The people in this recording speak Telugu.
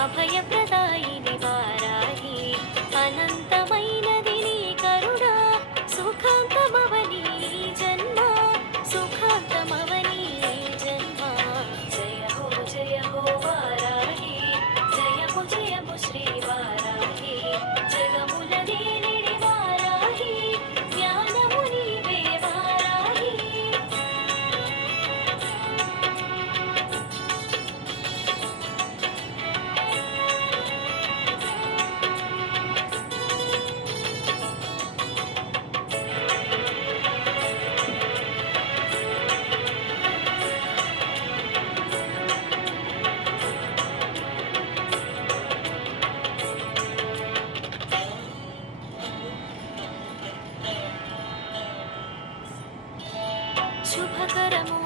అభయప్రదాయిని వారాహి అనంతమైనది నీ కరుణ సుఖాంతమవని జన్మ సుఖాంతమవని జన్మ జయ హో వారాహి జయము జయము శ్రీ వారాహి జగముల నేలిడి వారాహి జ్ఞానము నీవే వారాహి. శుభకరము